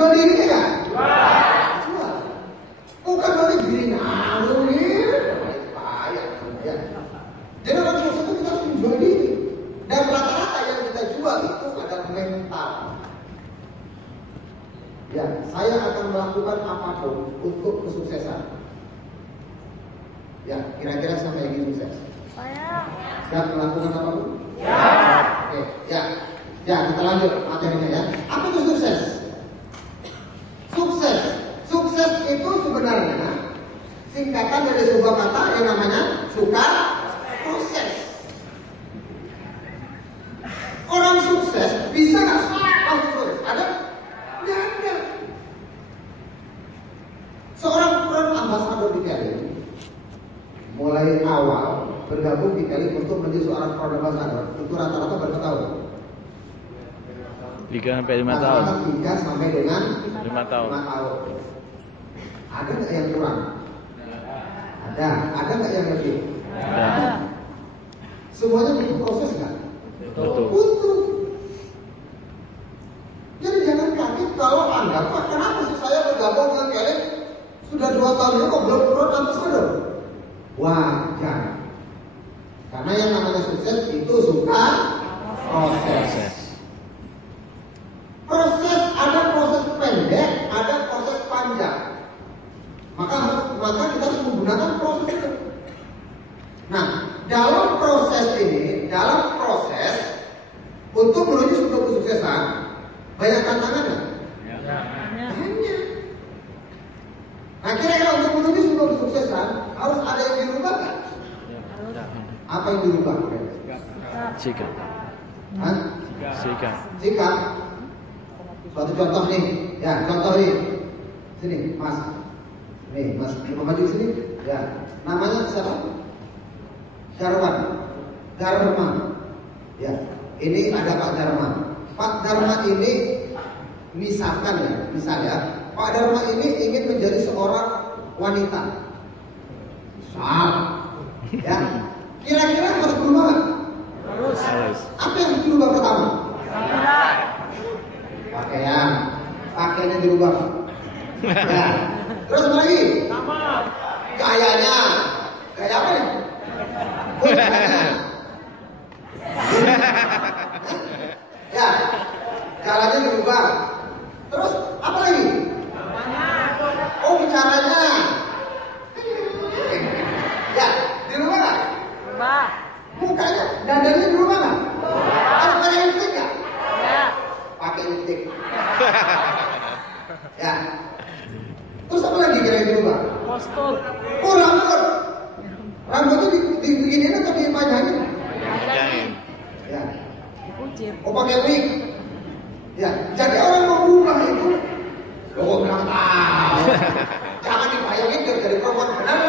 jual dirinya kan? Jual. Bukan berarti diri ngaruh nih. Payah. Jadi orang sukses itu kita harus menjual diri. Dan rata-rata yang kita jual itu adalah mental. Ya, saya akan melakukan apapun untuk kesuksesan. Ya, kira-kira siapa yang ingin sukses? Saya. Siap melakukan apapun? Ya. Oke, ya. Ya, kita lanjut materinya ya. Apa itu sukses? Sukses itu sebenarnya singkatan dari sebuah kata yang namanya sukar proses. Orang sukses bisa nggak langsung sukses? Ada? Nggak ada. Seorang brand ambassador di Kelly mulai awal bergabung di Kelly untuk menjadi seorang brand ambassador itu rata-rata berapa tahun? 3 sampai 5 tahun. 3 sampai dengan 5 tahun. 5 tahun. Ada nggak yang kurang? Ada. Ada nggak yang lebih? Ada. Semuanya butuh proses nggak? Betul. Butuh. Jadi jangan kaget kalau Anda, Pak, kenapa sih saya bergabung dengan Kelly sudah 2 tahun ini kok belum brand ambassador? Wajar. Karena yang namanya sukses itu suka proses. Proses ada proses pendek, ada proses panjang. Maka kita harus menggunakan proses itu. Nah, dalam proses untuk menuju sebuah kesuksesan, banyak tantangan nggak? Banyak. Nah, kira-kira untuk menuju sebuah kesuksesan harus ada yang dirubah nggak? Apa yang dirubah? Sikap. Hah? Sikap. Suatu contoh nih, ya contoh nih, sini Mas, nih Mas, maju sini, ya namanya siapa? Darman, ya ini ada Pak Darman. Pak Darman ini misalnya Pak Darman ini ingin menjadi seorang wanita, ya kira-kira harus berubah nggak? Harus. Apa yang harus berubah pertama? Pakaiannya dirubah. Ya. Terus apa lagi? Gayanya. Gaya apa nih? Ya. Jalannya dirubah. Terus apa lagi? Oh, bicaranya. Ya, dirubah nggak? Mukanya, dandannya dirubah nggak? Harus pakai lipstick nggak? Pakai lipstick. Ya. Terus apa lagi kira yang dirubah? Postur. Oh, rambut. Rambutnya dibikinin atau dipanjangin? Ya. Oh, pakai wig. Ya. Jadi orang mau berubah itu, lo bilang tahu. Jangan dibayangin dari perempuan benar.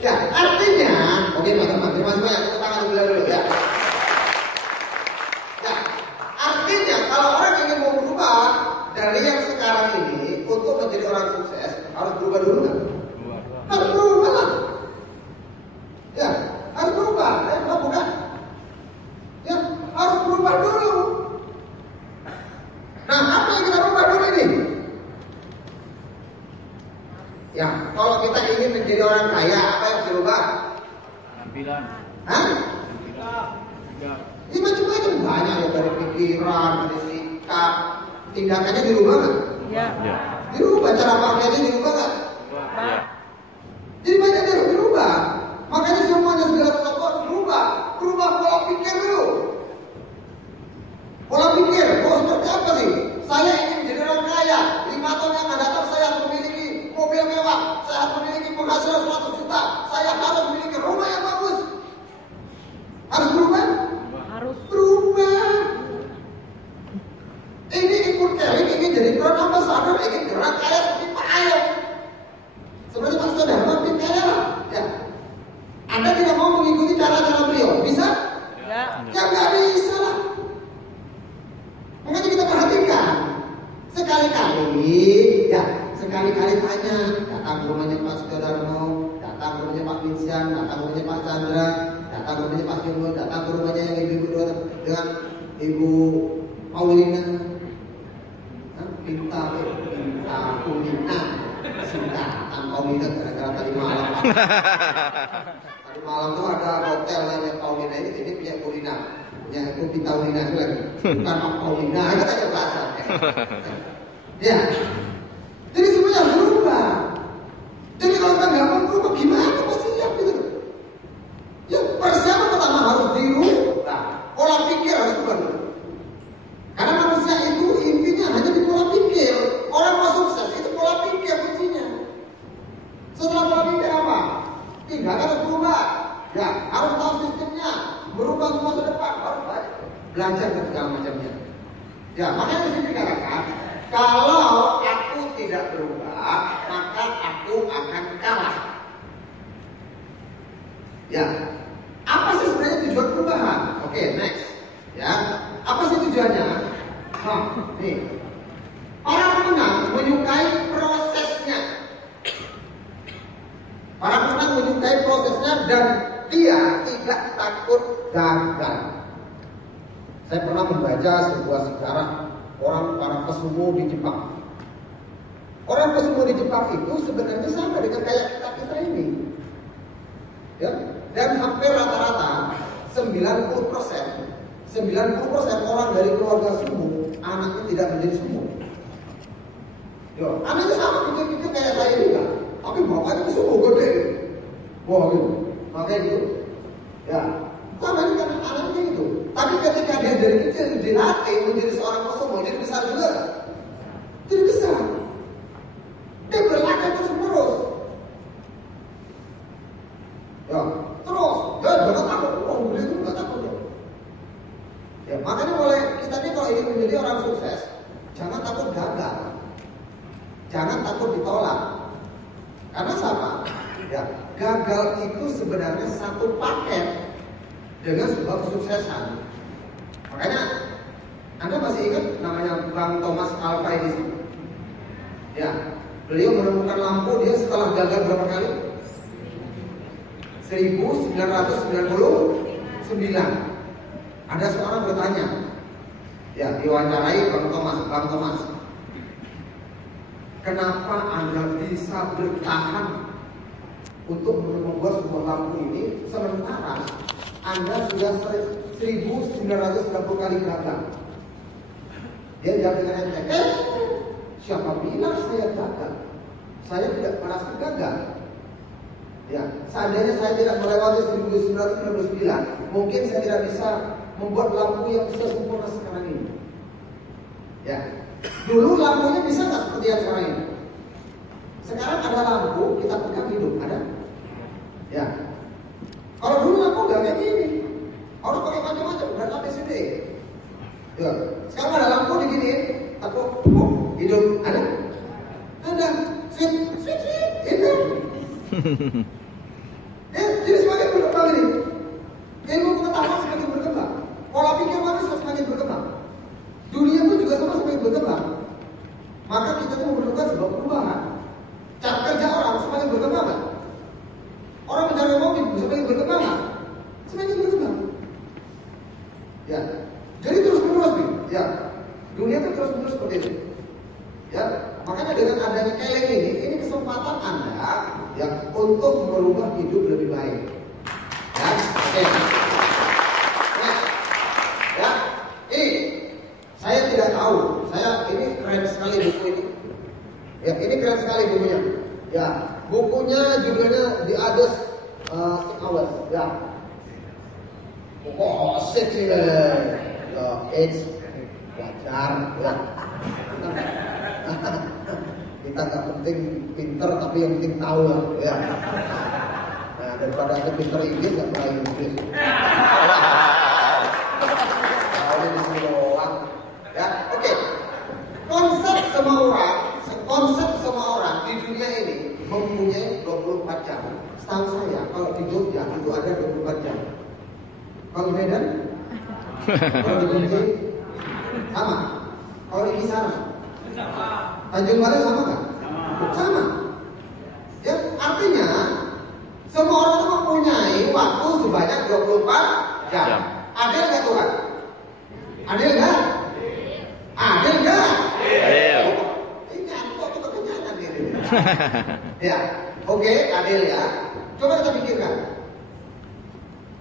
Ya, artinya, oke teman-teman, terima kasih banyak. Tepuk tangan dulu ya. Ya, artinya kalau orang ingin mau berubah dari yang sekarang ini untuk menjadi orang sukses harus berubah dulu kan? Harus berubah lah. Ya, harus berubah. Bukan? Ya, harus berubah dulu. Nah, apa yang kita berubah dulu ini? Ya, kalau kita ingin menjadi orang kaya, apa yang harus dirubah? Tampilan. Hah? Ini macam-macam banyak ya, dari pikiran, dari sikap, tindakannya dirubah nggak? Ya. Dirubah, cara pakainya dirubah nggak? Ya. Jadi banyak yang harus dirubah. Makanya semuanya segala sesuatu harus berubah. Berubah pola pikir dulu. Pola pikir, seperti apa sih? Saya ingin menjadi orang kaya. 5 tahun yang akan datang saya harus memiliki mobil mewah. Saya harus memiliki penghasilan 100 juta. Saya harus memiliki rumah yang bagus. Harus berubah? Harus berubah. Ini ikut Kelly, ingin jadi brand ambassador, ingin gerak kaya seperti Pak Ayo. Seperti Pak Saudara, ingin kaya lah. Ya. Anda tidak mau mengikuti cara-cara beliau, bisa? ya. Ya nggak bisa lah. Makanya kita perhatikan. Sekali-kali tanya, datang ke rumahnya Pak Sudarmo, datang ke rumahnya Pak Minsian, datang ke rumahnya Pak Chandra, datang ke rumahnya Pak Jumbo, datang ke rumahnya yang ibu-ibu dengan Ibu Paulina. Tadi malam tuh ada hotel namanya Paulina ini punya Paulina, punya kopi Paulina itu lagi. Bukan Pak Paulina, itu aja bahasa. Ya. Jadi semuanya harus berubah. Jadi kalau kita nggak mau berubah, gimana pasti siap gitu? Ya persiapan pertama harus dirubah. Pola pikir harus berubah dulu. Karena manusia itu intinya hanya di pola pikir. Orang mau sukses itu pola pikir kuncinya. Setelah pola pikir apa? Tindakan harus berubah. Ya, harus tahu sistemnya. Berubah untuk masa depan. Harus belajar ke segala macamnya. Ya, makanya di sini dikatakan, kalau aku tidak berubah, maka aku akan kalah. Ya, apa sih sebenarnya tujuan perubahan? Oke, next. Ya, apa sih tujuannya? Nah, nih. Para pemenang menyukai prosesnya. Para pemenang menyukai prosesnya dan dia tidak takut gagal. Saya pernah membaca sebuah sejarah para pesumo di Jepang. Orang pesumo di Jepang itu sebenarnya sama dengan kayak kita ini. Ya, dan hampir rata-rata 90% orang dari keluarga sumo anaknya tidak menjadi sumo. Ya, anaknya sama gitu kayak saya juga. Tapi bapaknya itu sumo gede. Wah, gitu. Makanya gitu. Ya, sama ini kan anaknya itu. Tapi ketika dia dari kecil dilatih menjadi seorang pesumo, jadi besar juga. Jadi besar. Dia berlatih terus menerus. Ya, terus. Ya, jangan takut. Orang gede itu nggak takut. Ya, makanya mulai kita ini kalau ingin menjadi orang sukses, jangan takut gagal. Jangan takut ditolak. Karena sama. Ya, gagal itu sebenarnya satu paket dengan sebuah kesuksesan. Makanya Anda masih ingat namanya Bang Thomas Alva Edison? Ya, beliau menemukan lampu dia setelah gagal berapa kali? 1999. Ada seorang bertanya, ya diwawancarai Bang Thomas, kenapa Anda bisa bertahan untuk membuat sebuah lampu ini sementara Anda sudah 1990 kali gagal? Dia jawab dengan enteng, siapa bilang saya gagal? Saya tidak merasa gagal. Ya, seandainya saya tidak melewati 1999, mungkin saya tidak bisa membuat lampu yang bisa sempurna sekarang ini. Ya, dulu lampunya bisa nggak seperti yang sekarang ini? Sekarang ada lampu, kita pegang hidup, ada? Ya. Kalau dulu lampu nggak kayak gini, harus pakai macam-macam, dan ABCD. Ya. Sekarang ada lampu diginiin, aku hidup, ada? Ada, sip, itu. Ya, jadi semakin berkembang ini. Ilmu pengetahuan semakin berkembang. Pola pikir manusia semakin berkembang. Dunia pun juga sama semakin berkembang. Maka kita memerlukan sebuah perubahan. Cara kerja orang semakin berkembang kan? Orang mencari mobil semakin berkembang kan? Semakin berkembang. Ya, jadi terus menerus nih. Ya, dunia itu terus menerus seperti itu. Ya, makanya dengan adanya keleng ini kesempatan Anda ya untuk merubah hidup lebih baik. Ya, oke. Ya, ini saya tidak tahu. Ini keren sekali buku ini. Ya, ini keren sekali bukunya. Ya, bukunya judulnya The Others Hours. Ya. Oh, asik sih. Ya, it's wajar. Ya. Kita nggak penting pinter, tapi yang penting tahu lah. Ya. Nah, daripada ada pinter Inggris nggak tahu Inggris. Tahu ini semua. Ya, oke. Konsep semua orang di dunia ini mempunyai 24 jam. Setahu saya kalau di Jogja itu ada 24 jam. Kalau di Medan, kalau di Jogja sama. Kalau di Kisaran, Tanjung Balai sama kan? Sama. Ya, artinya semua orang itu mempunyai waktu sebanyak 24 jam. Adil nggak Tuhan? Adil nggak? Adil nggak? Adil. Ini aku kenyataan ini. Ya, Oke, adil ya. Coba kita pikirkan.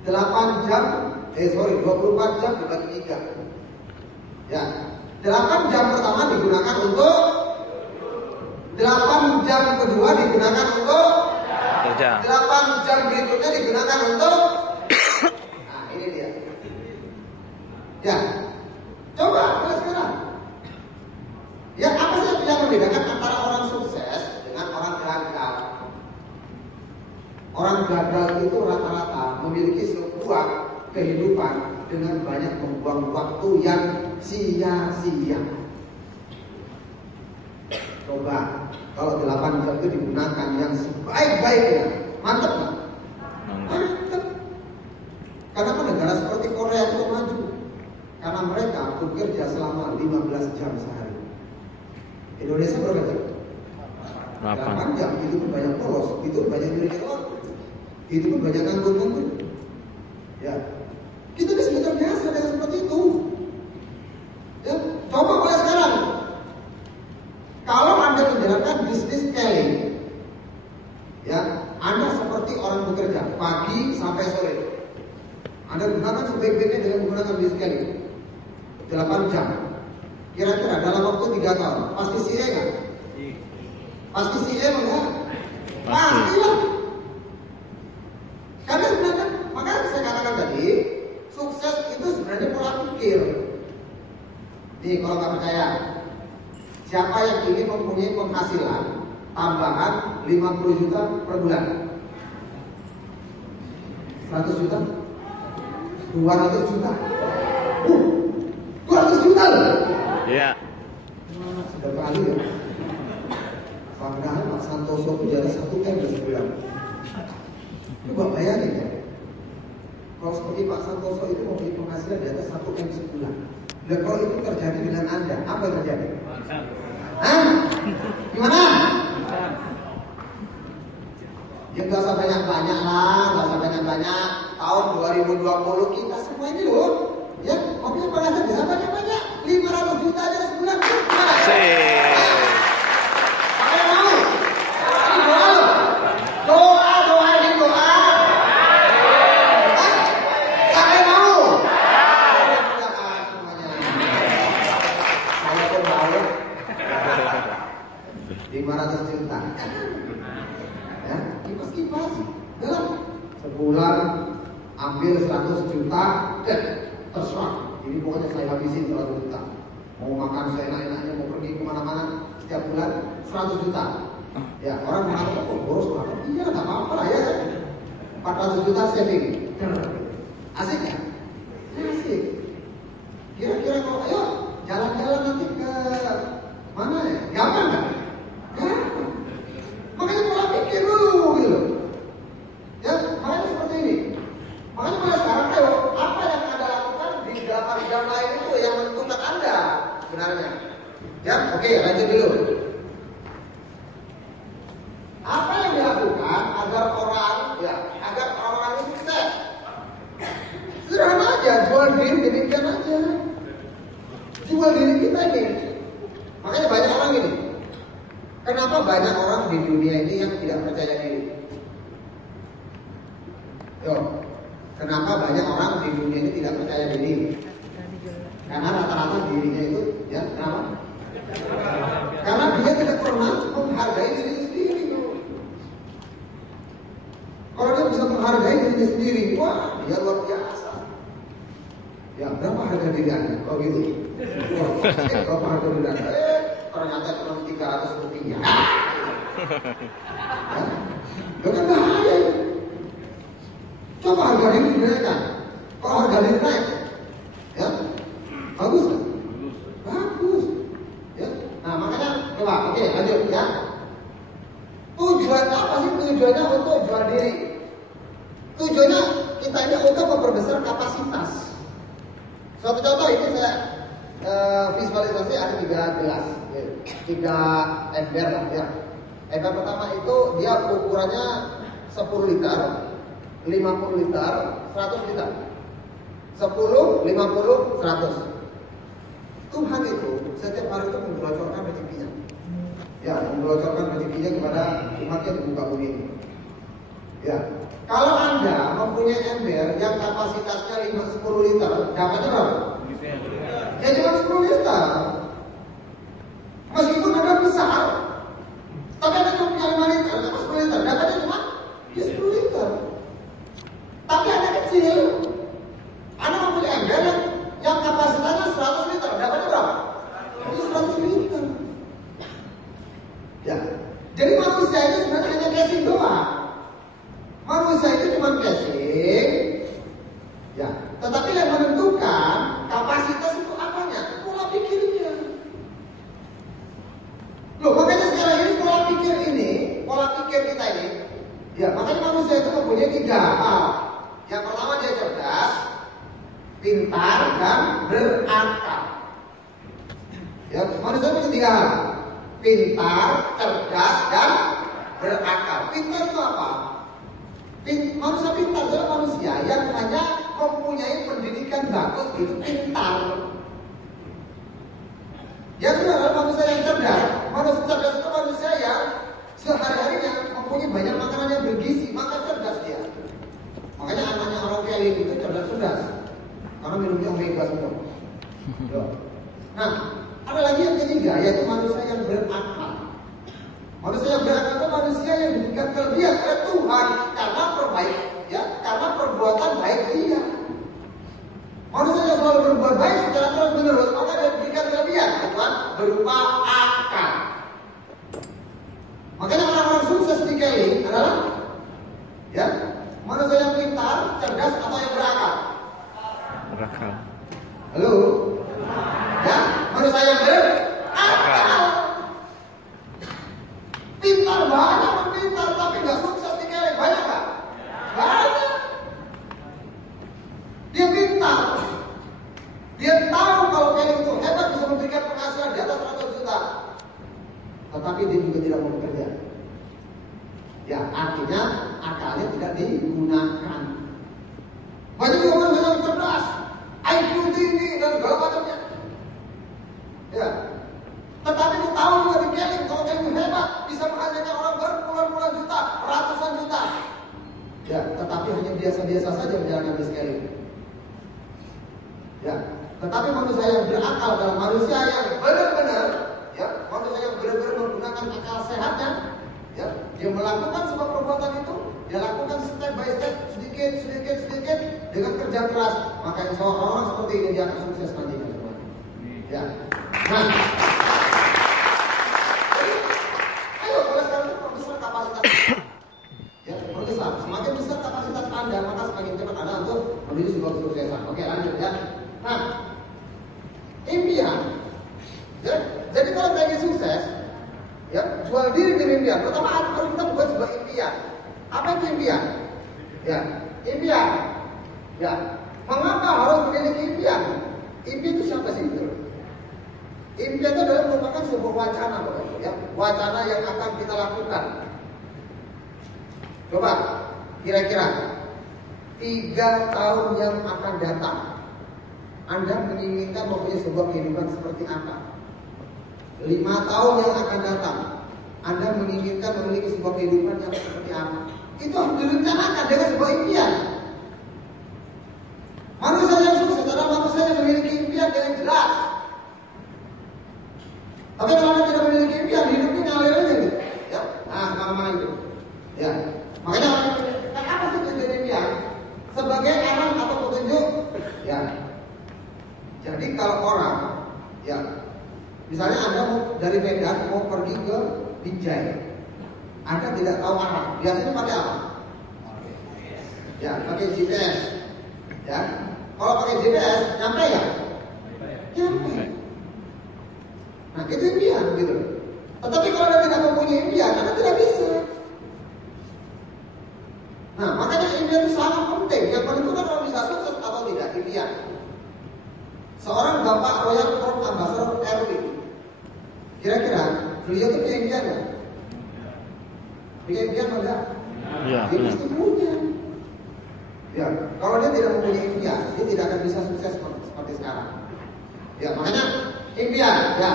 24 jam dibagi 3. Ya. 8 jam pertama digunakan untuk 8 jam kedua digunakan untuk Kerja. 8 jam berikutnya digunakan untuk nah, ini dia. Ya. Coba mulai sekarang. Ya, apa sih yang membedakan antara orang sukses dengan orang gagal? Orang gagal itu rata-rata memiliki sebuah kehidupan dengan banyak membuang waktu yang sia-sia. Coba kalau 8 jam itu digunakan yang sebaik-baiknya, mantep nggak? Mantep. Karena negara seperti Korea itu maju. Karena mereka bekerja selama 15 jam sehari. Indonesia berapa jam? 8 jam. Itu pun banyak polos, itu banyak nyuri waktu, itu pun banyak nganggur-nganggur. Ya, kita bisa terbiasa dengan seperti itu. Ya, coba mulai sekarang. Kalau Anda menjalankan bisnis scaling, ya, Anda seperti orang bekerja pagi sampai sore. Anda gunakan sebaik-baiknya dengan menggunakan bisnis scaling. 8 jam. Kira-kira dalam waktu 3 tahun pasti CA kan? Pasti CA enggak? Pastilah. Karena sebenarnya, makanya saya katakan tadi, sukses itu sebenarnya pola pikir. Nih, kalau nggak percaya, siapa yang ingin mempunyai penghasilan tambahan 50 juta per bulan? 100 juta? 200 juta? 200 juta loh. Iya. Sudah kali ya. Padahal Pak Santoso itu jadi 1 M sebulan. Coba bayangin ya. Kalau seperti Pak Santoso itu memiliki penghasilan di atas 1 M sebulan. Dan kalau itu terjadi dengan Anda, apa yang terjadi? Hah? Gimana? Ya nggak usah banyak-banyak lah, nggak usah banyak-banyak. Tahun 2020 kita semua ini loh, ya, mobil penghasilan bisa banyak-banyak. 500 juta aja sebulan. Saya mau. Ini doa loh. Doa ini doa. Saya mau. Saya pun mau. 500 juta. Ya, kipas-kipas. Dalam sebulan ambil 100 juta dan terserah. Ini pokoknya saya habisin 100 juta. Mau makan seenak-enaknya, mau pergi kemana-mana setiap bulan 100 juta. Ya, orang mengatakan, oh boros banget. Iya, nggak apa-apa lah ya. 400 juta saving. Asik ya? Asik. Kira-kira kalau ayo jalan-jalan nanti ke mana ya? Gampang nggak? Gampang. Makanya pola pikir dulu gitu. Ya, makanya seperti ini. Makanya mulai sekarang, ayo, apa yang Anda lakukan di 8 jam lain itu yang menentukan Anda sebenarnya. Ya, oke, lanjut dulu. Apa yang dilakukan agar orang-orang itu sukses? Sederhana aja, jual diri demikian aja. Jual diri kita ini. Makanya banyak orang ini. Kenapa banyak orang di dunia ini yang tidak percaya diri? Yo, kenapa banyak orang di dunia ini tidak percaya diri? Karena rata-rata dirinya itu, ya, kenapa? Karena dia tidak pernah menghargai dirinya sendiri. Kalau dia bisa menghargai dirinya sendiri, wah, dia luar biasa. Ya, berapa harga diri Anda? Oh gitu. Wah, berapa harga diri Anda? Ternyata cuma 300 rupiah. Ya, dengan bahaya. Coba harga diri dinaikkan. Kalau harga diri naik, ya, bagus kan? Bagus. Ya. Nah, makanya coba, oke, lanjut ya. Tujuan apa sih? Tujuannya untuk jual diri. Tujuannya kita ini untuk memperbesar kapasitas. Suatu contoh ini saya visualisasi ada 3 gelas, 3 ember lah ya. Ember pertama itu dia ukurannya 10 liter, 50 liter, 100 liter. 10, 50, 100. Tuhan itu setiap hari itu menggelontorkan rezekinya. Ya, menggelontorkan rezekinya kepada umatnya di muka bumi ini. Ya, kalau Anda mempunyai ember yang kapasitasnya 5-10 liter, dapatnya berapa? Ya cuma 10 liter. Meskipun Anda besar, tapi Anda cuma punya 5 liter, dapat 10 liter, dapatnya cuma ya 10 liter. Tapi Anda kecil, Anda mempunyai ember yang kapasitasnya 100 liter, dapatnya berapa? Ya 100 liter. Ya, jadi manusia itu sebenarnya hanya casing doang. Manusia itu cuma casing, ya. Tetapi yang menentukan kapasitas itu apanya? Pola pikirnya. Loh, makanya sekarang ini pola pikir kita ini, ya makanya manusia itu mempunyai 3 hal. Yang pertama dia cerdas, pintar, dan berakal. Ya, manusia punya 3 hal. Pintar, cerdas, dan berakal. Pintar itu apa? Manusia pintar adalah manusia yang hanya mempunyai pendidikan bagus, itu pintar. Yang kedua adalah manusia yang cerdas. Manusia cerdas itu manusia yang sehari-harinya mempunyai banyak makanan yang bergizi, maka cerdas dia. Makanya anaknya orang kaya itu cerdas-cerdas, karena minumnya omega semua. Nah, ada lagi yang ketiga, yaitu manusia yang berakal. Manusia yang berakal itu manusia yang diberikan kelebihan oleh Tuhan karena perbuatan baik dia. Manusia yang selalu berbuat baik secara terus menerus, maka dia diberikan kelebihan Tuhan berupa akal. Makanya orang-orang sukses di Kelly adalah ya manusia yang pintar, cerdas, atau yang berakal. Berakal. Halo? Ya, manusia yang berakal. Pintar banyak, pintar tapi nggak sukses di Kelly, banyak nggak? Banyak. Dia pintar. Dia tahu kalau Kelly itu hebat, bisa memberikan penghasilan di atas 100 juta. Tetapi dia juga tidak mau bekerja. Ya, artinya akalnya tidak digunakan. Banyak juga manusia yang cerdas, IQ tinggi dan segala macamnya. Ya, tetapi dia tahu juga di Kelly kalau Kelly itu hebat, bisa menghasilkan orang berpuluhan-puluhan juta, ratusan juta. Ya, tetapi hanya biasa-biasa saja menjalankan bisnis Kelly. Ya, tetapi manusia yang berakal adalah manusia yang benar-benar, ya, manusia yang benar-benar menggunakan akal sehatnya. Ya, dia melakukan sebuah perbuatan itu, dia lakukan step by step, sedikit dengan kerja keras. Maka insya Allah orang seperti ini dia akan sukses nanti. Ya, nah, jadi, ayo mulai sekarang perbesar kapasitas. Ya, perbesar. Semakin besar kapasitas Anda, maka semakin cepat Anda untuk menuju sebuah kesuksesan. Oke, lanjut ya. Nah, impian. Ya, jadi kalau pengen sukses, ya, jual diri dari impian. Pertama harus kita buat sebuah impian. Apa itu impian? Ya, impian. Ya, mengapa harus memiliki impian? Impian itu siapa sih itu? Impian itu adalah merupakan sebuah wacana, ya, wacana yang akan kita lakukan. Coba, kira-kira 3 tahun yang akan datang, Anda menginginkan mempunyai sebuah kehidupan seperti apa? 5 tahun yang akan datang, Anda menginginkan memiliki sebuah kehidupan yang seperti apa? Itu harus direncanakan dengan sebuah impian. Manusia yang sukses adalah manusia yang memiliki impian yang jelas. Tapi kalau Anda tidak memiliki impian, hidupnya ngalir aja gitu. Ya, nama itu. Ya, makanya apa sih tujuan impian? Sebagai arah atau petunjuk. Ya. Jadi kalau orang, ya, misalnya Anda mau dari Medan mau pergi ke Binjai, Anda tidak tahu arah. Biasanya pakai apa? Ya, pakai GPS. Ya, kalau pakai GPS, nyampe ya? Nyampe. Nah, itu impian, gitu. Tetapi kalau Anda tidak mempunyai impian, Anda tidak bisa. Nah, makanya impian itu sangat penting. Yang menentukan orang bisa sukses atau tidak, impian. Seorang Bapak Royal Court Ambassador Erwin, kira-kira beliau itu punya impian nggak? Punya impian enggak? Iya, Dia pasti punya. Ya, kalau dia tidak mempunyai impian, dia tidak akan bisa sukses seperti sekarang. Ya, makanya impian. Ya,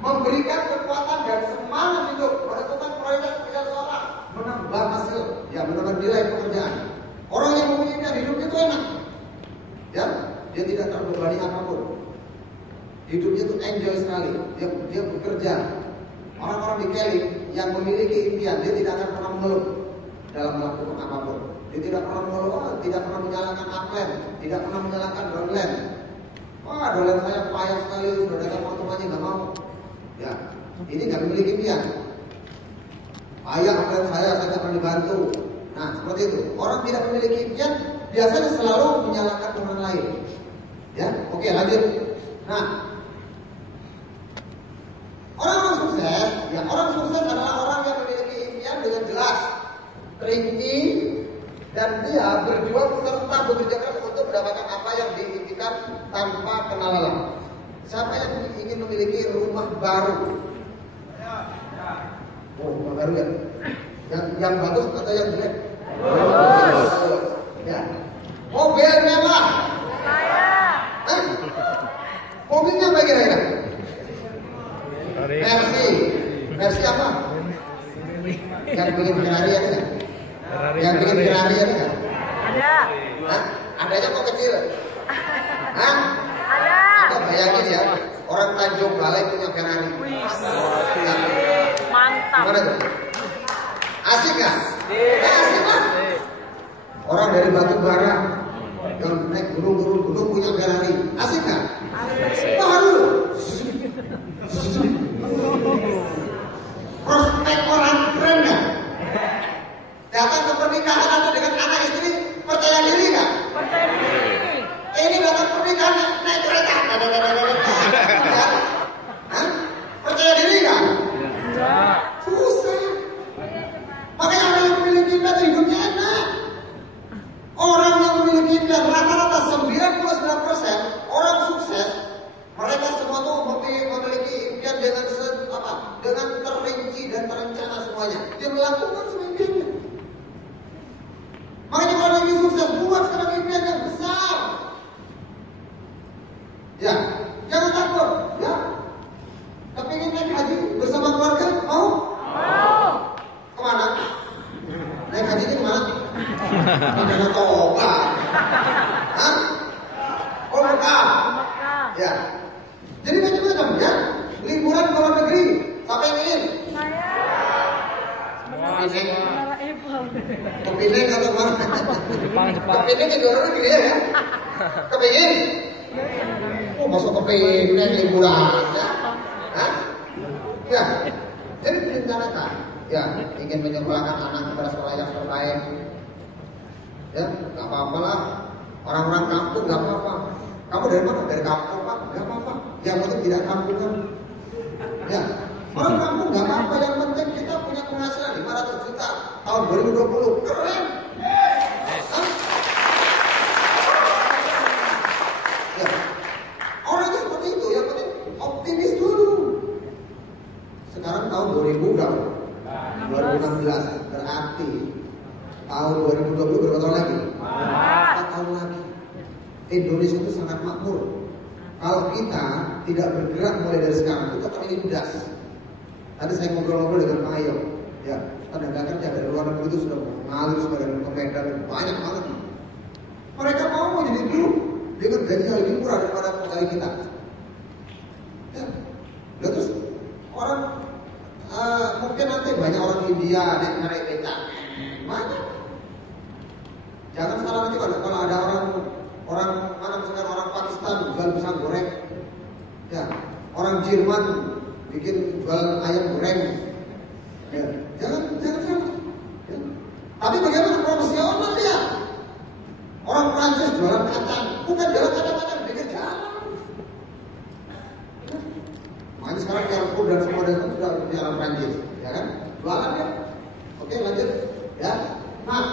memberikan kekuatan dan semangat hidup, menentukan prioritas pekerjaan seseorang, menambah hasil, ya menambah nilai pekerjaan. Orang yang memiliki hidup itu enak, ya, dia tidak terbebani apapun. Hidupnya itu enjoy sekali, dia bekerja. Orang-orang di Kelly yang memiliki impian, dia tidak akan pernah mengeluh dalam melakukan apapun. Dia tidak pernah mengeluh, tidak pernah menyalahkan upline, tidak pernah menyalahkan downline. Wah, downline saya payah sekali, sudah datang pertemuannya nggak mau. Ya, ini nggak memiliki impian. Payah upline saya tidak pernah dibantu. Nah, seperti itu. Orang tidak memiliki impian biasanya selalu menyalahkan orang lain. Ya, oke lanjut. Nah, orang sukses, ya orang sukses adalah orang yang memiliki impian dengan jelas, rinci, dan dia berjuang serta bekerja keras untuk mendapatkan apa yang diinginkan tanpa kenal lelah. Siapa yang ingin memiliki rumah baru? Oh, rumah baru ya? Yang bagus atau yang jelek? Bagus. Ya. Mobil mewah. Hah? Mobilnya apa kira-kira? Versi apa? Yang bikin Ferrari ada nggak? Yang bikin Ferrari ada nggak? Ada. Hah? Adanya kok kecil? Hah? Ada. Anda bayangin ya, orang Tanjung Balai punya Ferrari. Wih. Ya. Mantap. Gimana tuh? Asik nggak? Asik kan? Orang dari Batu Bara yang naik gunung punya Ferrari. Asik nggak? Asik. Baru. Prospek orang keren nggak? Datang ke pernikahan atau dengan anak istri percaya diri nggak? Percaya diri. Ini datang pernikahan naik kereta. Ya? Hah? Percaya diri nggak? Enggak. Susah. Makanya orang yang memiliki impian hidupnya enak. Orang yang memiliki impian rata-rata 99% orang sukses. Mereka semua tuh memiliki impian dengan dengan terinci dan terencana semuanya. Dia melakukan semua impiannya. Makanya kalau lagi sukses buat sekarang impian yang besar. Ya, jangan takut. Ya, kepingin naik haji bersama keluarga mau? Mau. Kemana? Naik haji ini kemana? Ke Toba. Hah? Oh, Mekah. Mekah. Ya. Jadi macam-macam ya. Liburan ke luar negeri. Siapa yang ingin? Saya. Kepingin. Menara Eiffel. Kepingin atau mana? Jepang. Kepingin di luar negeri ya. Kepingin? Oh, masuk kepingin liburan ya. Hah? Ya. Jadi direncanakan. Ya, ingin menyekolahkan anak kepada sekolah yang terbaik. Ya, nggak apa-apa lah. Orang-orang kampung nggak apa-apa. Kamu dari mana? Dari kampung Pak? Nggak apa-apa. Yang penting tidak kampungan. Ya, orang kampung nggak apa-apa. Yang penting kita punya penghasilan 500 juta tahun 2020. Keren. Hah? Ya, orang itu seperti itu. Yang penting optimis dulu. Sekarang tahun 2000 berapa? 2016. Berarti tahun 2020 berapa tahun lagi? 4 tahun lagi. Indonesia itu sangat makmur. Kalau kita tidak bergerak mulai dari sekarang, itu akan ludas. Tadi saya ngobrol-ngobrol dengan Pak Ayo, ya, tenaga kerja dari luar negeri itu sudah mengalir sebagai ke Medan, banyak banget. Mereka mau jadi guru dengan gaji yang lebih murah daripada pegawai kita. Ya, terus orang mungkin nanti banyak orang India naik becak, banyak. Jangan salah nanti kalau ada orang mana misalkan orang Pakistan jual pisang goreng, ya orang Jerman bikin jual ayam goreng, ya jangan salah. Ya. Tapi bagaimana profesional dia? Orang Prancis jualan kacang, bukan jualan kacang-kacang, bikin jalan. Makanya sekarang Carrefour dan semua itu sudah jalan Prancis, ya kan? Jualan ya. Oke lanjut, ya. Nah,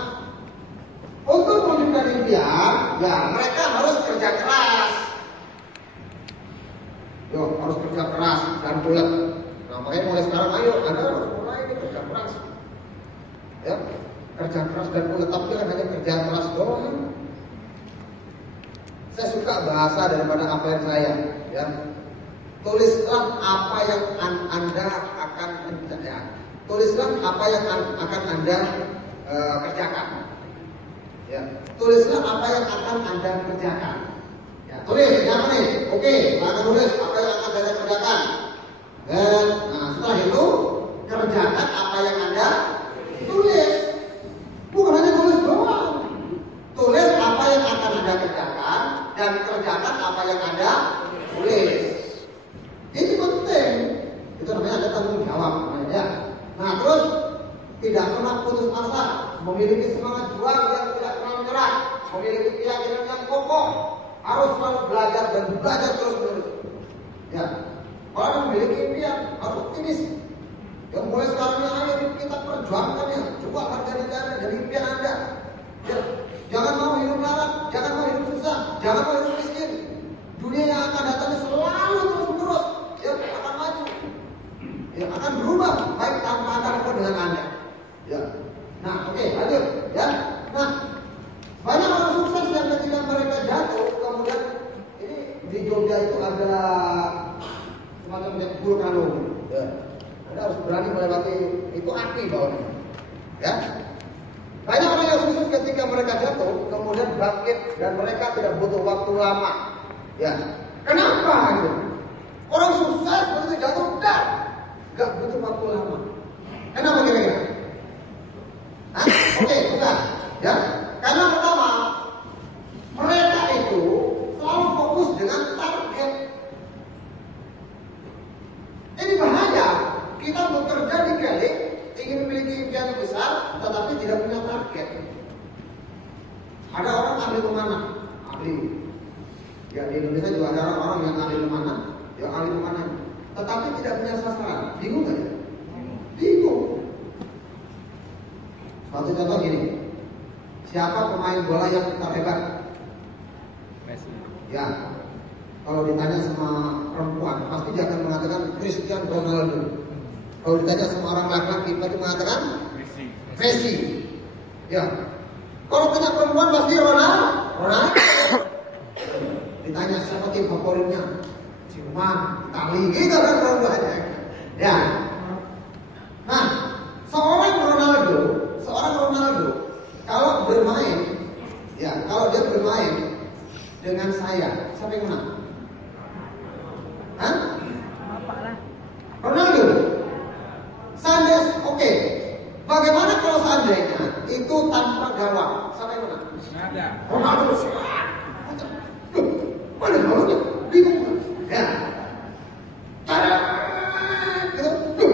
untuk mewujudkan impian, ya mereka harus kerja keras. Yo, harus kerja keras dan bulat. Nah, makanya mulai sekarang, ayo, Anda harus mulai ini kerja keras. Ya, kerja keras dan bulat, tapi kan hanya kerja keras doang. Saya suka bahasa daripada apa yang saya, ya. tulislah apa yang Anda akan tulislah apa yang akan Anda kerjakan. Ya, tulislah apa yang akan Anda kerjakan. Ya, tulis apa nih? Oke, akan tulis apa yang akan Anda kerjakan. Dan setelah itu kerjakan apa yang Anda tulis. Bukan hanya tulis doang. Tulis apa yang akan Anda kerjakan dan kerjakan apa yang Anda tulis. Ini penting. Itu namanya ada tanggung jawab. Ya. Nah, terus tidak pernah putus asa, memiliki semangat juang yang tidak pernah menyerah, memiliki keyakinan yang kokoh, harus selalu belajar dan belajar terus-menerus. Ya. Kalau memiliki impian, harus optimis. Yang mulai sekarang ini ayo kita perjuangkan ya. Coba harga-harga dari impian Anda. Ya. Jangan mau hidup larat, jangan mau hidup susah, jangan mau hidup miskin. Dunia yang akan datang selalu terus-menerus, ya akan maju, ya akan berubah, baik tanpa Anda maupun dengan Anda. Ya. Nah, oke, lanjut. Ya. Nah, banyak orang sukses yang ketika mereka jatuh, kemudian ini di Jogja itu ada semacam vulkano. Ya. Anda harus berani melewati itu api bawahnya. Ya. Banyak orang yang sukses ketika mereka jatuh, kemudian bangkit dan mereka tidak butuh waktu lama. Ya, kenapa? Gitu? Orang sukses begitu jatuh, nggak butuh waktu lama. Kenapa kira-kira? Oke, bukan. Ya, karena pertama mereka itu selalu fokus dengan target. Ini bahaya. Kita bekerja di Kelly, ingin memiliki impian besar, tetapi tidak punya target. Ada orang ahli memanah, ahli. Ya di Indonesia juga ada orang yang ahli memanah, yang ahli memanah, tetapi tidak punya sasaran. Bingung nggak ya? Bingung. Suatu contoh gini, siapa pemain bola yang terhebat? Messi. Ya, kalau ditanya sama perempuan, pasti dia akan mengatakan Cristiano Ronaldo. Kalau ditanya sama orang laki-laki, pasti mengatakan Messi. Ya. Kalau tanya perempuan pasti Ronaldo. Ditanya siapa tim favoritnya? Jerman, Itali, gitu kan perempuannya. Ya. Nah, seorang Ronaldo, kalau bermain, ya, kalau dia bermain dengan saya, siapa yang menang? Hah? Bapak lah. Ronaldo. Seandainya, oke. Bagaimana kalau seandainya itu tanpa gawang? Siapa yang menang? Ada. Ronaldo. Mana gawangnya? Bingung kan? Ya. Gitu.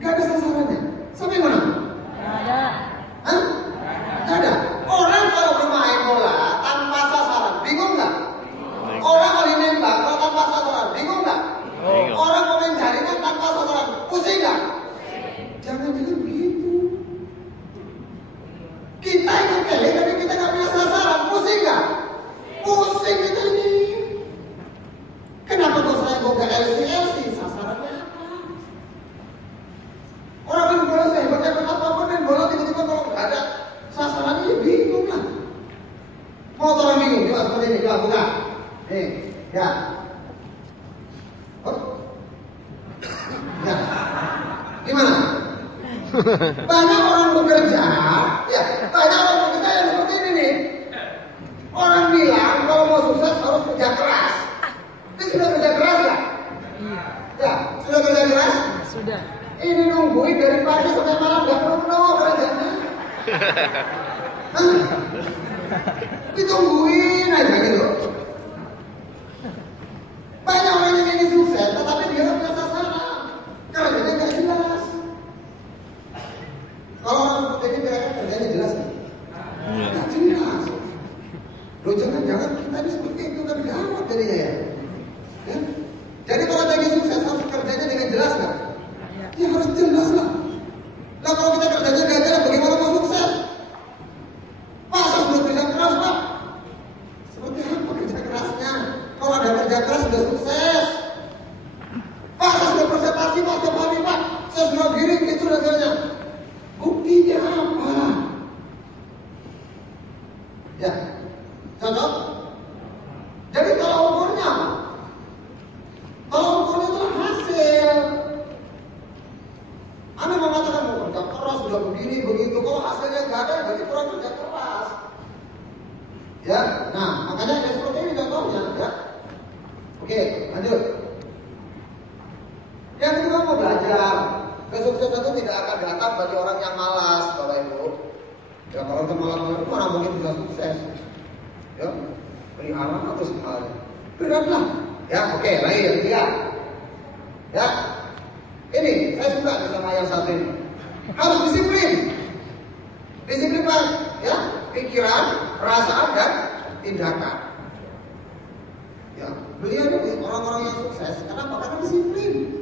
Gak ada sasarannya. Siapa yang menang? Ada. Hah? Gak ada. Orang kalau bermain bola tanpa sasaran, bingung nggak? Orang kalau nembak kalau tanpa sasaran, bingung nggak? Orang pemain jaringan tanpa sasaran, pusing nggak? Jangan-jangan begitu. Kita ingin Kelly, tapi kita nggak punya sasaran, pusing nggak? Pusing kita ini. Kenapa kok saya kok nggak LC? Sasarannya apa? Orang main bola sehebatnya apapun main bola tiba-tiba kalau nggak ada sasarannya ya bingung lah. Mau orang bingung coba seperti ini, coba buka. Nih, ya. Oh. Ya. Gimana? Banyak orang bekerja, ya, banyak orang bekerja yang seperti ini nih. Orang bilang kalau mau sukses harus kerja keras. Ini sudah kerja keras ya? Ya, sudah kerja keras? Sudah. Ini nungguin dari pagi sampai malam gak penuh kerjanya. Ditungguin aja gitu. Banyak orang yang ingin sukses, tetapi dia nggak punya sasaran. Kerjanya nggak jelas. Kalau orang seperti ini kira-kira kerjanya jelas nih? Nggak jelas. Loh jangan-jangan kita ini seperti itu kan gawat jadinya ya. Ya? Jadi kalau lagi sukses harus kerjanya dengan jelas nggak? Ya harus jelas lah. Nah kalau kita kerjanya nggak jelas, bagaimana mau sukses? Pak, saya sudah kerja keras Pak. Seperti apa kerja kerasnya? Kalau ada kerja keras sudah sukses. Pak, saya sudah presentasi Pak, setiap hari Pak. Saya sudah giring gitu rasanya. Buktinya apa? Ya, cocok? Jadi kalau ukurnya apa? Oke, lanjut. Yang kedua mau belajar. Kesuksesan itu tidak akan datang bagi orang yang malas, Bapak Ibu. Ya kalau orang malas itu mana mungkin bisa sukses. Ya, beri alam atau semuanya. Beratlah. Ya, oke, lagi yang ketiga. Ya, ini saya suka sama yang satu ini. Harus disiplin. Disiplin Pak, ya, pikiran, perasaan dan tindakan. Ya, beliau ini orang-orang yang sukses karena disiplin.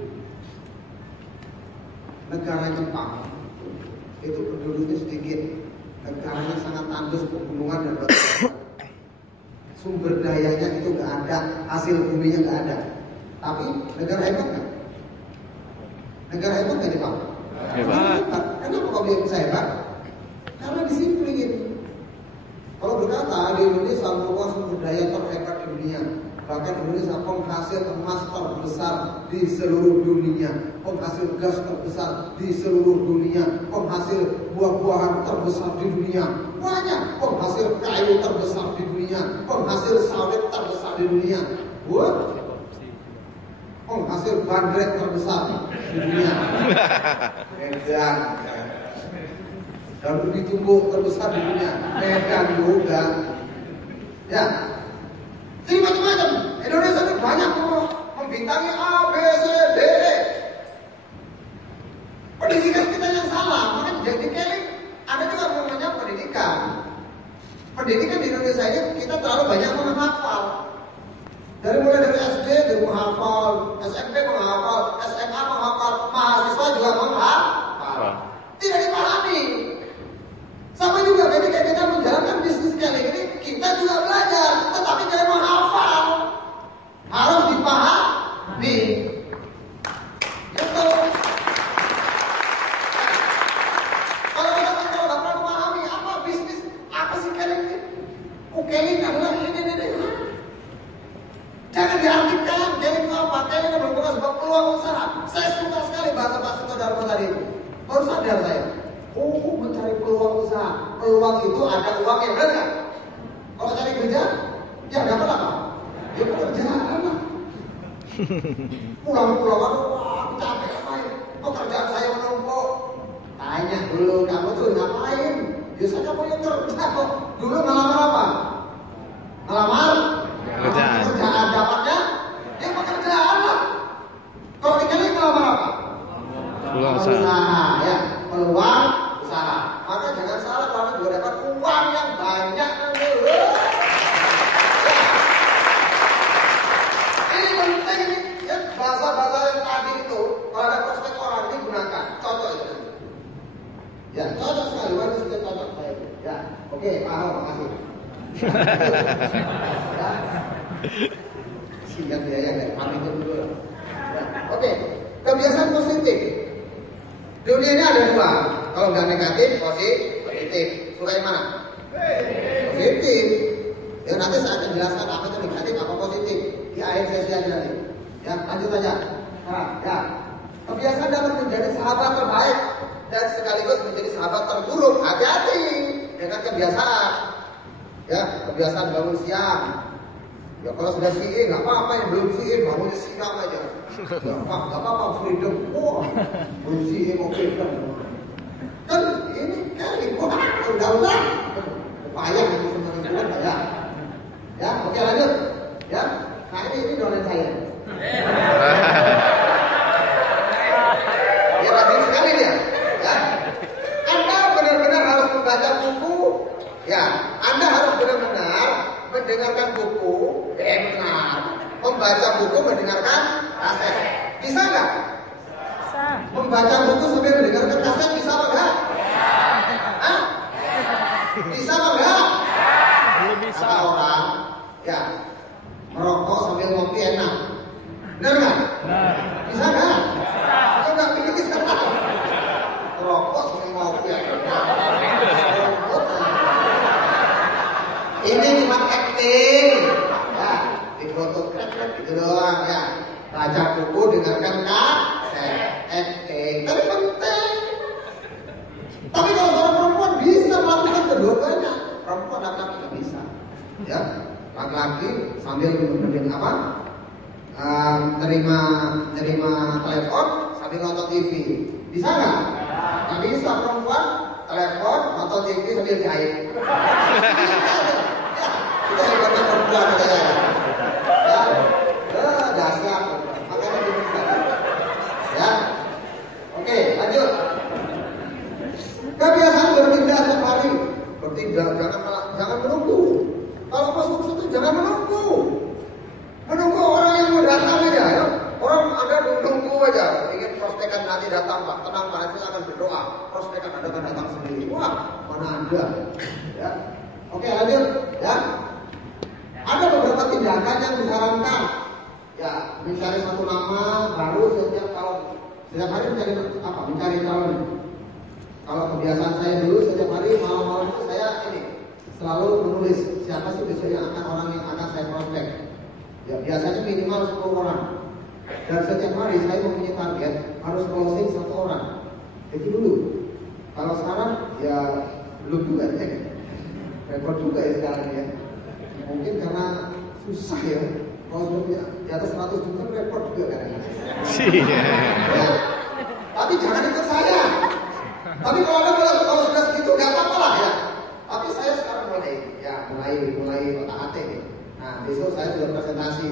Negara Jepang itu penduduknya sedikit, negaranya sangat tandus pegunungan dan batu bara. Sumber dayanya itu nggak ada, hasil buminya nggak ada. Tapi negara hebat nggak? Negara hebat nggak Jepang? Hebat. Kenapa kau bilang bisa hebat? Karena disiplin. Kalau berkata di Indonesia merupakan sumber daya terhebat di dunia, bahkan Indonesia penghasil emas terbesar di seluruh dunia, penghasil gas terbesar di seluruh dunia, penghasil buah-buahan terbesar di dunia, banyak penghasil kayu terbesar di dunia, penghasil sawit terbesar di dunia, penghasil bandrek terbesar di dunia, Medan, dan ubi tumbuh terbesar di dunia, Medan juga, ya. Jadi macam-macam. Indonesia itu banyak membintangi A, B, C, D, E. Pendidikan kita yang salah. Makanya jadi Kelly ada juga namanya pendidikan. Pendidikan di Indonesia ini kita terlalu banyak menghafal. Mulai dari SD dia menghafal, SMP menghafal, SMA menghafal, mahasiswa juga menghafal. Tidak dipahami. Sama juga ketika kita menjalankan bisnis kali ini, kita juga belajar, tetapi jangan menghafal. Harus dipahami. Gitu. Kalau kita nggak pernah memahami apa bisnis, apa sih kali ini? Kali adalah ini. Jangan diartikan, jadi itu apa? Kali ini merupakan sebuah peluang usaha. Saya suka sekali bahasa-bahasa saudara tadi itu. Baru sadar saya. Oh, mencari peluang usaha. Peluang itu ada uangnya, benar nggak? Kalau cari kerja, ya dapat apa? Ya pekerjaan lah. Pulang-pulang, wah capek ngapain? Pekerjaan saya menumpuk. Tanya dulu, kamu tuh ngapain? Biasanya punya kerja kok. Dulu ngelamar apa? Ngelamar? Pekerjaan dapatnya? Ya pekerjaan lah. Kalau dikali ngelamar apa? Peluang usaha. Ya, peluang usaha. Maka jangan salah kalau juga dapat uang yang banyak. Ini penting ini. Ya, bahasa-bahasa yang tadi itu kalau ada prospek orang ini gunakan. Contoh itu. Ya, cocok sekali. Wah, itu sudah cocok. Ya, oke, Pak Ahok, makasih. Ya. Siap ya, ya, pamit dulu. Ya, oke, kebiasaan positif. Dunia ini ada dua. Kalau nggak negatif, positif. Suka yang mana? Positif. Ya nanti saya akan jelaskan apa itu negatif, apa positif di akhir sesi aja nanti. Ya lanjut aja. Nah, ya kebiasaan dapat menjadi sahabat terbaik dan sekaligus menjadi sahabat terburuk. Hati-hati dengan kebiasaan. Ya kebiasaan bangun siang. Ya kalau sudah siang nggak apa-apa, yang belum siang bangunnya siang aja. Nggak apa-apa, freedom. Wah, belum siang mau freedom. Kan ini kali, wah, udah. Payah itu sebenarnya ya. Ya, oke lanjut. Ya, nah ini dosen saya. Ya rajin sekali dia. Ya, Anda benar-benar harus membaca buku. Ya, Anda harus benar-benar mendengarkan buku. Benar. Membaca buku, mendengarkan kaset. Bisa nggak? Bisa. Membaca buku sambil mendengarkan kaset bisa nggak? Hah? Bisa nggak? Belum bisa. Kata orang, ya merokok sambil ngopi enak. Benar nggak? Nah, Bisa nggak? Coba bikin bisa. Merokok sambil ngopi enak. Ini cuma acting. Ya, di foto krek-krek gitu doang ya. Baca buku, dengarkan kaset, acting. Tapi penting. Tapi kalau seorang perempuan bisa melakukan kedua-duanya, perempuan laki-laki nggak bisa. Ya, laki-laki sambil mendengarkan apa? terima telepon sambil nonton TV. Bisa nggak? Nggak bisa perempuan telepon nonton TV sambil jahit. Kita hebatnya perempuan ya. Dasar. Makanya diminta. Ya. Oke, lanjut. Kebiasaan berpindah setiap hari. Berpindah, jangan menunggu. Kalau mau sukses itu jangan menunggu. Menunggu orang yang mau datang aja, ya. Orang Anda menunggu aja. Ingin prospekan nanti datang, Pak. Tenang, Pak. Nanti akan berdoa. Prospekan Anda akan datang sendiri. Wah, mana ada? Ya. Oke, lanjut. Ya. Ada beberapa tindakan yang disarankan. Ya, mencari satu nama baru setiap tahun. Setiap hari mencari apa? Mencari calon. Kalau kebiasaan saya dulu setiap hari malam-malam itu saya selalu menulis siapa sih besok yang orang yang akan saya prospek. Ya biasanya minimal 10 orang. Dan setiap hari saya mempunyai target harus closing 1 orang. Itu dulu. Kalau sekarang ya belum juga ya. Repot juga ya sekarang ya. Mungkin karena susah ya. Kalau sudah di atas 100 juta repot juga kadang-kadang. Ya. Tapi jangan ikut saya. Tapi kalau sudah segitu nggak apa-apa lah ya. Tapi saya sekarang mulai otak-atik. Nah besok saya sudah presentasi.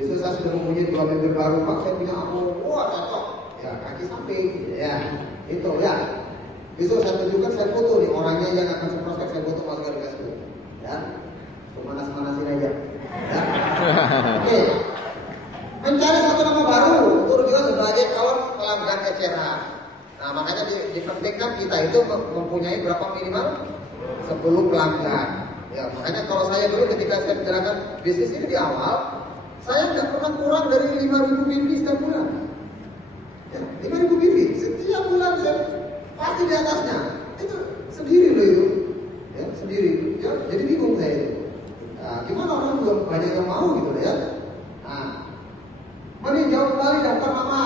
Besok saya sudah mempunyai 2 member baru. Pak saya punya wah cocok. Ya kaki samping. Ya itu ya. Besok saya tunjukkan saya foto nih orangnya yang akan saya prospek saya foto masukkan ke Facebook. Ya. Pemanas-manasin aja. Ya. Oke. Mencari satu nama baru untuk juga sebagai calon pelanggan eceran. Nah makanya dipentingkan kita itu mempunyai berapa minimal 10 pelanggan. Ya makanya kalau saya dulu ketika saya menjalankan bisnis ini di awal, saya nggak pernah kurang dari 5.000 BV setiap bulan. Ya 5.000 BV setiap bulan saya pasti di atasnya. Itu sendiri loh itu, ya sendiri. Ya jadi bingung saya itu. Nah, gimana orang juga banyak yang mau gitu ya? Nah, meninjau kembali daftar nama,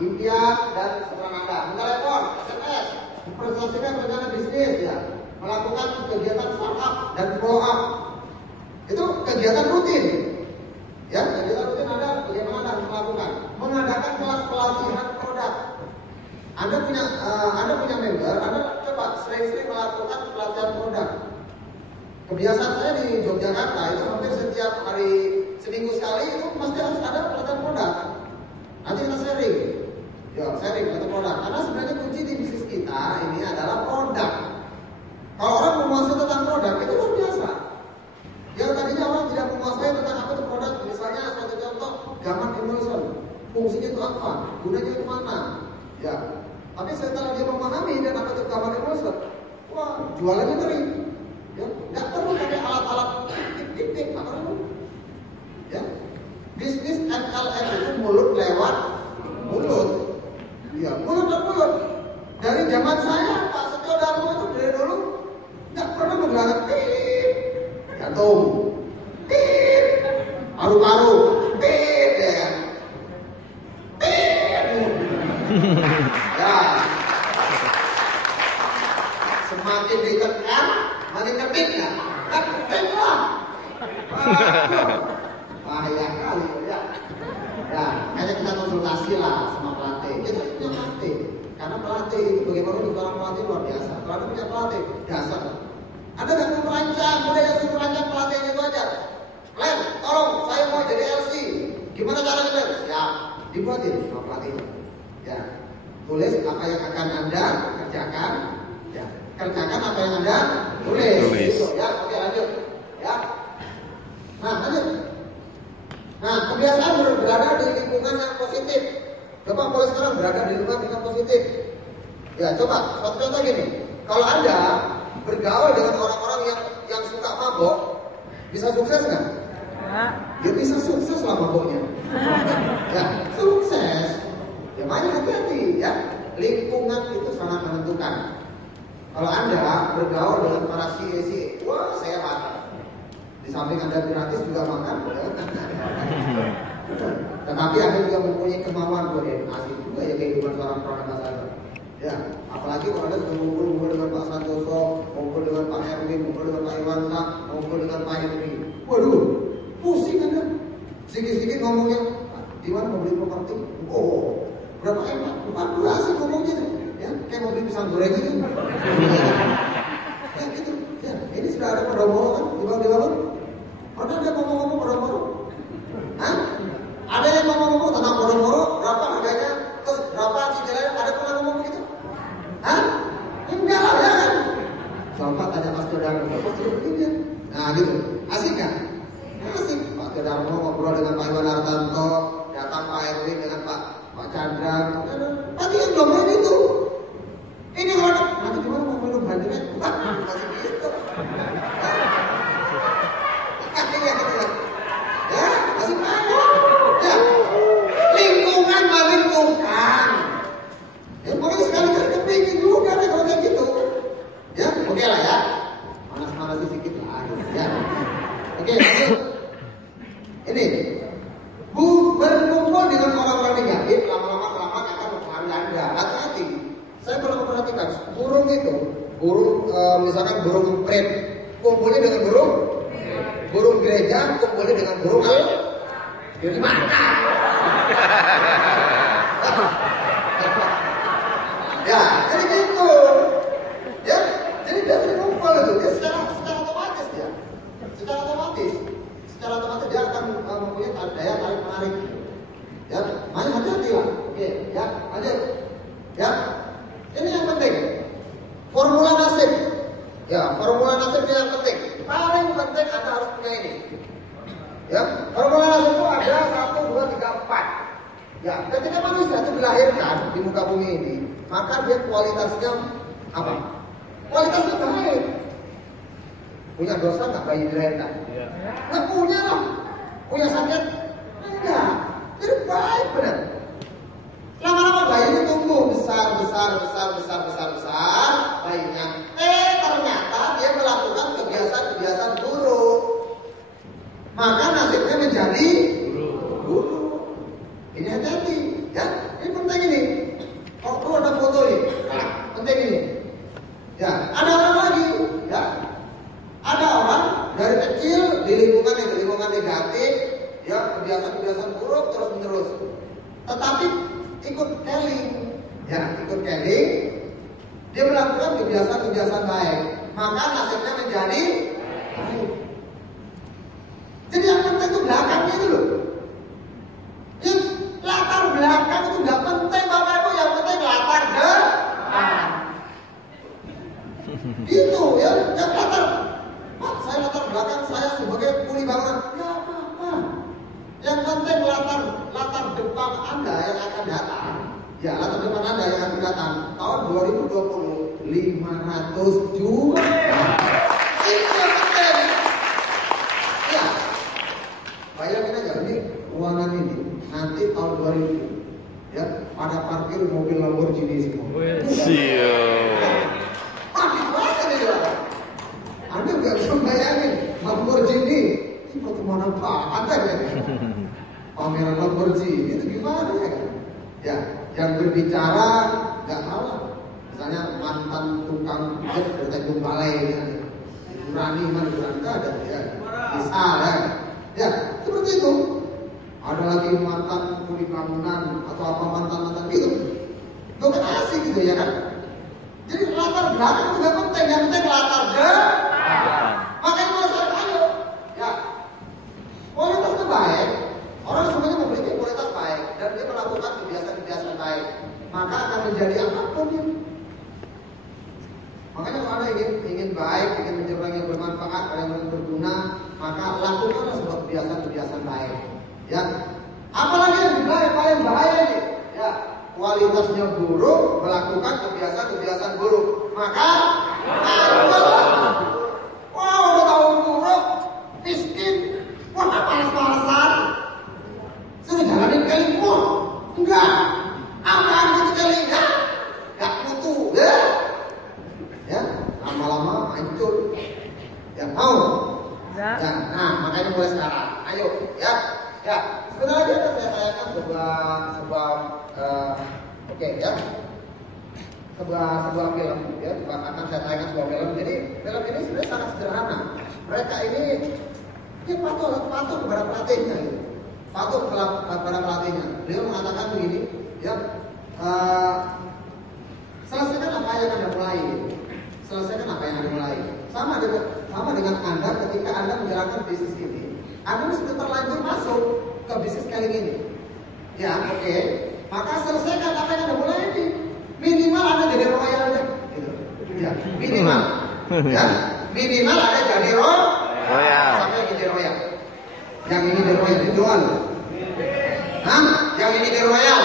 impian dan serangan Anda, menelepon, SMS, mempresentasikan rencana bisnis, ya, melakukan kegiatan startup dan follow up. Itu kegiatan rutin. Ya, kegiatan rutin Anda bagaimana Anda melakukan? Mengadakan kelas pelatihan produk. Anda punya member, Anda coba sering-sering melakukan pelatihan produk. Kebiasaan saya di Yogyakarta itu hampir setiap hari seminggu sekali itu pasti harus ada pelatihan produk. Nanti kita sharing. Ya, sharing pelatihan produk. Karena sebenarnya kunci di bisnis kita ini adalah produk. Kalau orang menguasai tentang produk itu luar biasa. Yang tadinya orang tidak menguasai tentang apa itu produk, misalnya suatu contoh gambar emulsion, fungsinya itu apa, gunanya itu mana, ya. Tapi setelah dia memahami dan apa itu gambar emulsion, wah jualannya ngeri. Ya, nggak perlu pakai alat-alat tik-tik, apa itu? Ya, bisnis MLM itu mulut lewat mulut. Ya, mulut dan mulut. Dari zaman saya, Pak Setio Darmo itu dari dulu nggak pernah menggelar tip, jantung, tip, paru-paru, tip, ya kan? Tip. Ya. Semakin ditekan, makin ketik nggak? Ketik lah. Bahaya kali ya. Ya, makanya kita konsultasi lah sama pelatih. Kita punya pelatih. Karena pelatih itu bagaimana seorang pelatih luar biasa. Kalau Anda punya pelatih, dasar. Anda nggak mau merancang, boleh ya suruh merancang pelatihnya itu aja. Len, tolong, saya mau jadi LC. Gimana caranya Len? Ya, dibuatin sama pelatihnya. Ya, tulis apa yang akan Anda kerjakan. Ya, kerjakan apa yang Anda tulis. Gitu, ya, oke lanjut. Ya. Nah, lanjut. Nah, kebiasaan berada di lingkungan yang positif. Bapak boleh sekarang berada di lingkungan yang positif. Ya, coba suatu contoh gini. Kalau Anda bergaul dengan orang-orang yang suka mabok, bisa sukses nggak? Ya bisa sukses lah maboknya. Ya, sukses. Ya banyak hati-hati ya. Lingkungan itu sangat menentukan. Kalau Anda bergaul dengan para si, wah saya makan. Di samping Anda gratis juga makan. Tetapi Anda juga mempunyai kemauan buat asik juga ya kehidupan seorang perangkat saya. Ya, apalagi kalau Anda sudah ngumpul dengan Pak Santoso, ngumpul dengan Pak Erwin, ngumpul dengan Pak Iwansa, ngumpul dengan Pak Henry. Waduh, pusing Anda. Sedikit-sedikit ngomongnya, di mana mau beli properti? Oh, berapa emak? 14 sih ngomongnya, ya kayak mau beli pisang goreng gitu. Ya gitu, ya ini sudah ada podomoro kan di bawah. Pernah dia ngomong-ngomong podomoro? Hah? Ada yang ngomong-ngomong tentang podomoro? Berapa harganya? Terus berapa cicilannya? Ada pernah ngomong begitu? Hah? Enggak lah ya kan? Coba tanya Mas Jodarmo, Mas Jodarmo. Nah gitu, asik kan? Asik. Pak Jodarmo ngobrol dengan Pak Iwan Hartanto, datang Pak Erwin dengan Pak Chandra. Tadi yang ngomongin itu. Ini kalau nanti gimana mau minum bandingnya? Masih gitu. Ya, gitu. Ya, masih banyak. Ya, lingkungan makin tukang. Ya, pokoknya sekali-kali kepingin juga deh kalau kayak gitu. Ya, oke lah ya. Panas-panas sedikit lah. Ya. Oke, lanjut. Ini berkumpul dengan orang-orang negatif lama-lama kelamaan akan mempengaruhi Anda. Hati-hati. Saya perlu memperhatikan burung itu, misalkan burung pret, kumpulnya dengan burung gereja, kumpulnya dengan burung dari mana? Ya, jadi gitu. Ya, jadi dia kumpul itu, dia secara otomatis dia. Secara otomatis dia akan mempunyai daya tarik menarik. Ya, makanya hati-hati lah. Oke, ya, lanjut. Ya, ini yang penting. Formula nasib. Ya, formula nasib ini yang penting. Paling penting Anda harus punya ini. Ya, formula nasib itu ada 1, 2, 3, 4. Ya, ketika manusia itu dilahirkan di muka bumi ini, maka dia kualitasnya apa? Kualitasnya baik. Punya dosa nggak bayi dilahirkan? Iya. Nggak punya lah. Punya sakit? Enggak. Jadi baik benar. Lama-lama bayi itu tumbuh besar bayinya. Ternyata dia melakukan kebiasaan buruk. Maka nasibnya menjadi buruk. Ini hati-hati, ya. Ini penting ini. Kalau perlu ada foto ini, penting ini. Ya, ada orang lagi, ya. Ada orang dari kecil di lingkungan negatif, ya kebiasaan buruk terus menerus. Tetapi ikut Kelly, dia melakukan kebiasaan baik, maka nasibnya menjadi baik. Jadi yang penting itu belakangnya itu loh. Yang latar belakang itu nggak penting Bapak Ibu, yang penting latar belakang. Itu ya, yang latar. Pak, saya latar belakang saya sebagai kuli bangunan, ya apa-apa. Yang penting latar depan Anda yang akan datang. Ya, latar depan Anda yang akan datang tahun 2020 500 juta. Itu yang penting. Ya, bayangin aja ini ruangan ini nanti tahun 2000 ya pada parkir mobil Lamborghini semua. Siap. Gimana nih ya? Anda nggak bisa bayangin Lamborghini itu pertemuan apa? Ada ya? Pameran Lamborghini itu gimana ya? Ya, yang berbicara nggak salah. Misalnya mantan tukang jet dari Tanjung Balai misalnya. Nurani ada ya. Bisa ya. Ya, seperti itu. Ada lagi mantan kuli bangunan atau apa mantan gitu. Gak kan asik gitu ya kan? Jadi latar belakang juga penting, yang penting latar belakang. Makanya masyarakat ayo, ya kualitas itu baik. Orang semuanya memiliki kualitas baik dan dia melakukan kebiasaan baik, maka akan menjadi apapun itu. Makanya kalau Anda ingin baik, ingin mencoba yang bermanfaat, yang berguna, maka lakukanlah sebuah kebiasaan baik. Ya, apalagi yang paling bahaya ini, ya kualitasnya buruk, melakukan kebiasaan buruk, maka wah udah tahu buruk, miskin, wah panas-panasan, sudah jalanin kali pun, enggak, apaan gitu kali, enggak butuh, ya, lama-lama hancur, ya mau, ya, nah makanya mulai sekarang, ayo, ya, sebenarnya akan saya tanyakan sebuah oke ya, sebuah film ya, akan saya tanyakan sebuah film. Jadi film ini sebenarnya sangat sederhana. Mereka ini dia patuh kepada pelatihnya gitu. patuh pada pelatihnya. Beliau mengatakan begini, ya, selesaikan apa yang Anda mulai. Selesaikan apa yang Anda mulai. Sama dengan Anda ketika Anda menjalankan bisnis ini. Anda sudah terlanjur masuk ke bisnis kali ini. Ya, oke. Maka selesaikan apa yang Anda mulai ini. Minimal Anda jadi royal aja. Gitu. Ya, minimal. Ya, minimal Anda jadi royal. Sampai yang jadi royal. Yang ini jadi royal, dijual. Hah? Yang ini jadi royal.